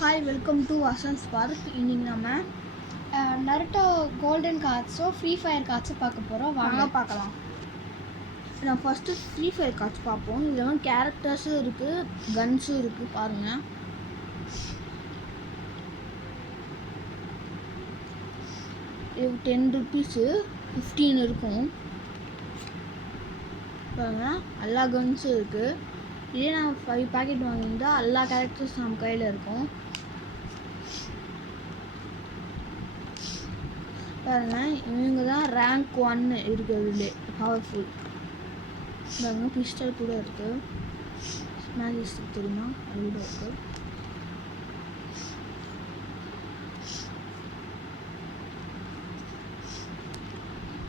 Hi, welcome to Vasanth park. இன்றைக்கி நம்ம Naruto golden கார்ட்ஸோ free fire கார்ட்ஸோ பார்க்க போகிறோம். வாங்க பார்க்கலாம். நான் ஃபஸ்ட்டு ஃப்ரீ ஃபயர் கார்ட்ஸ் பார்ப்போம். இதில் வந்து கேரக்டர்ஸும் இருக்குது, கன்ஸும் இருக்குது. பாருங்கள், இது 10 ருபீஸு 15 இருக்கும். பாருங்கள், எல்லா கன்ஸும் இருக்குது. இதே நான் 5 பேக்கெட் வாங்கியிருந்தால் எல்லா கேரக்டர்ஸ் நம்ம கையில் இருக்கும். பாருங்கள், இவங்க தான் ரேங்க் 1 இருக்கிறதுலே பவர்ஃபுல். பாருங்கள், பிஸ்டல் கூட இருக்குது, மேஜிஸ்டிக் தெரியுமா, அது கூட இருக்குது.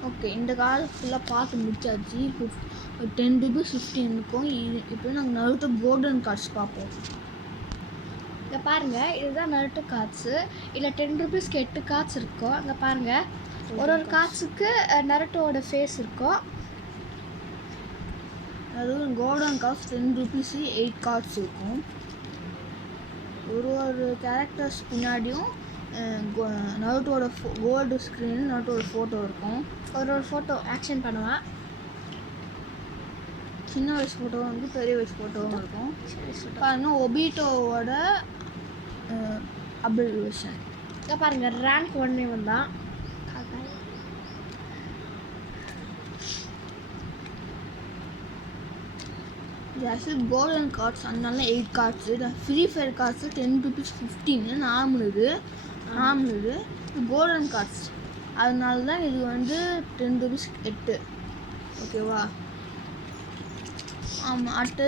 ஓகே, இந்த கார்டு ஃபுல்லாக பார்த்து முடிச்சாச்சு. 10 ருபீஸ் 15 இருக்கும். இப்போ நாங்கள் நருட்டோ கோல்டன் கார்ட்ஸ் பார்ப்போம். இங்கே பாருங்கள், இதுதான் நருட்டோ கார்ட்ஸு. இதில் 10 ருபீஸ்க்கு 8 கார்ட்ஸ் இருக்கும். அங்கே பாருங்கள், ஒரு கார்ட்ஸுக்கு நருட்டோட ஃபேஸ் இருக்கும். அதாவது கோல்டன் கார்ட்ஸ் 10 ருபீஸு 8 கார்ட்ஸ் இருக்கும். ஒரு கேரக்டர்ஸ் பின்னாடியும் நருட்டோட கோல்டு ஸ்க்ரீன் நருட்டோட ஃபோட்டோ இருக்கும். ஒரு ஃபோட்டோ ஆக்ஷன் பண்ணுவேன். சின்ன வயசு ஃபோட்டோவும் இருக்குது, பெரிய வயசு ஃபோட்டோவும் இருக்கும். பாருங்கள், ஒபிட்டோவோட அப்ரிவேஷன். இங்கே பாருங்கள், ரேங்க் 1 வந்தான். ஆக்சுவலி கோல்டன் கார்ட்ஸ், அதனால 8 cards. Free fire cards 10 rupees 15 normal இது கோல்டன் கார்ட்ஸ். அதனால தான் இது வந்து 10 ருபீஸ் 8. ஓகேவா? ஆமாம். அடுத்து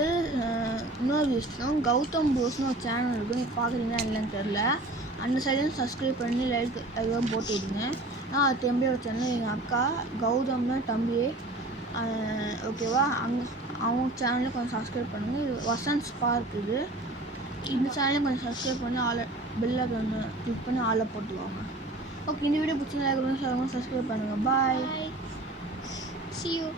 இன்னொரு விஷயம், கௌதம் போஸ்னு ஒரு சேனல் இருக்குது. நீங்கள் பார்க்குறீங்கன்னா இல்லைன்னு தெரில. அந்த சைடையும் சப்ஸ்கிரைப் பண்ணி லைக் எல்லாம் போட்டு விடுங்க. அது தம்பியோட சேனல், எங்கள் அக்கா கௌதம்னா தம்பியே. ஓகேவா? அவங்க சேனலில் கொஞ்சம் சப்ஸ்கிரைப் பண்ணுங்கள். இது வசந்த் பார்க். இந்த சேனலையும் கொஞ்சம் சப்ஸ்கிரைப் பண்ணி பெல்லை கொஞ்சம் கிளிக் பண்ணி ஆளை போட்டுக்கோங்க. ஓகே, இந்த வீடியோ பிடிச்சி லைக் பண்ணுங்கள், சப்ஸ்கிரைப் பண்ணுங்கள். பாய். See you.